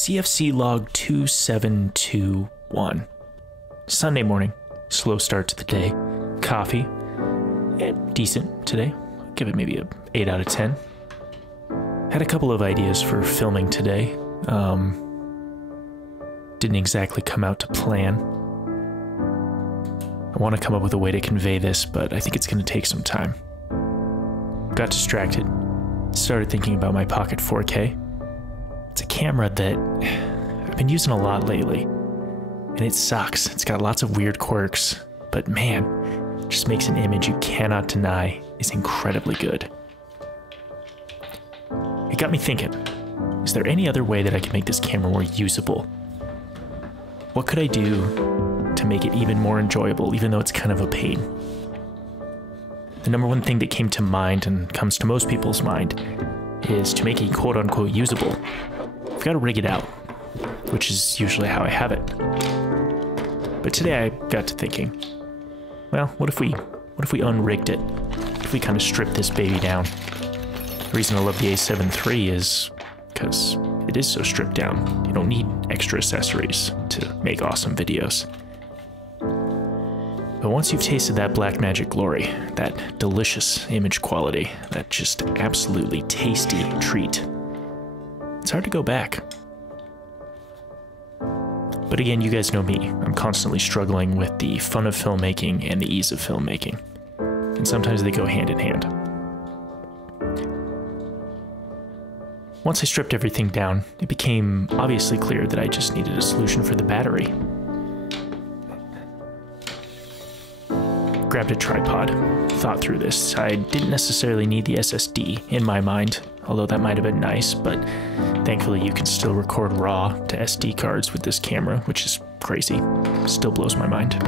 CFC log 2721. Sunday morning, slow start to the day. Coffee, decent today. Give it maybe a 8 out of 10. Had a couple of ideas for filming today. Didn't exactly come out to plan. I want to come up with a way to convey this, but I think it's going to take some time. Got distracted. Started thinking about my Pocket 4K. It's a camera that I've been using a lot lately, and it sucks. It's got lots of weird quirks, but man, it just makes an image you cannot deny is incredibly good. It got me thinking, is there any other way that I can make this camera more usable? What could I do to make it even more enjoyable, even though it's kind of a pain? The number one thing that came to mind, and comes to most people's mind, is to make it quote-unquote usable. I've got to rig it out, which is usually how I have it. But today I got to thinking, well, what if we unrigged it? What if we kind of stripped this baby down? The reason I love the A7 III is because it is so stripped down. You don't need extra accessories to make awesome videos. But once you've tasted that black magic glory, that delicious image quality, that just absolutely tasty treat, it's hard to go back. But again, you guys know me. I'm constantly struggling with the fun of filmmaking and the ease of filmmaking. And sometimes they go hand in hand. Once I stripped everything down, it became obviously clear that I just needed a solution for the battery. Grabbed a tripod, thought through this. I didn't necessarily need the SSD in my mind, although that might have been nice, but thankfully you can still record RAW to SD cards with this camera, which is crazy. Still blows my mind.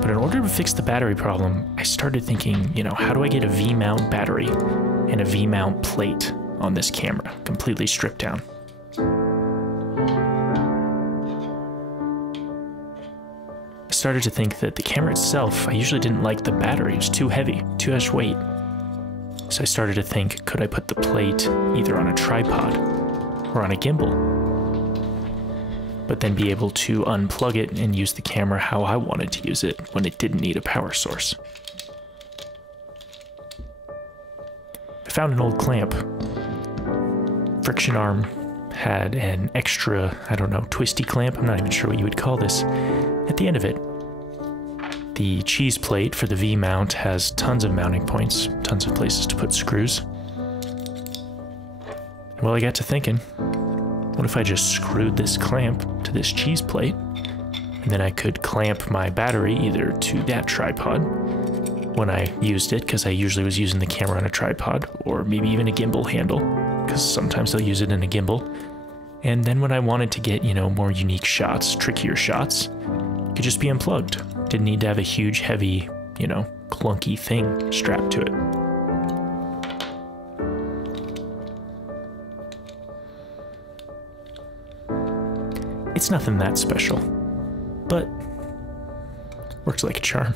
But in order to fix the battery problem, I started thinking, how do I get a V-mount battery and a V-mount plate on this camera, completely stripped down? I started to think that the camera itself, I usually didn't like the battery. It was too heavy, too much weight. So I started to think, could I put the plate either on a tripod or on a gimbal? But then be able to unplug it and use the camera how I wanted to use it when it didn't need a power source. I found an old clamp. Friction arm had an extra, twisty clamp. I'm not even sure what you would call this. At the end of it, the cheese plate for the V-mount has tons of mounting points, tons of places to put screws. Well, I got to thinking, what if I just screwed this clamp to this cheese plate, and then I could clamp my battery either to that tripod when I used it, because I usually was using the camera on a tripod, or maybe even a gimbal handle, because sometimes I'll use it in a gimbal. And then when I wanted to get, more unique shots, trickier shots, it could just be unplugged. Didn't need to have a huge, heavy, clunky thing strapped to it. It's nothing that special, but works like a charm.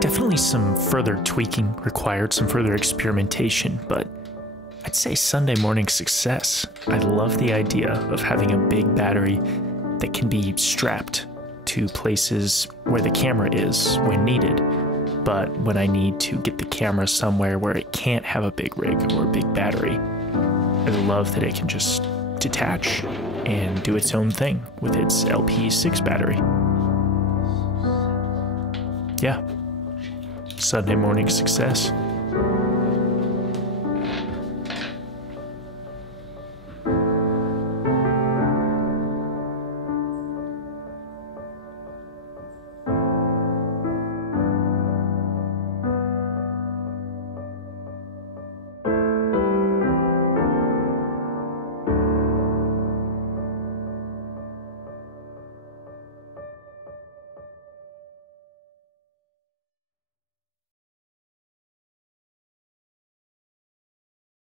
Definitely some further tweaking required, some further experimentation, but I'd say Sunday morning success. I love the idea of having a big battery that can be strapped to places where the camera is when needed, but when I need to get the camera somewhere where it can't have a big rig or a big battery, I love that it can just detach and do its own thing with its LP6 battery. Yeah. Sunday morning success.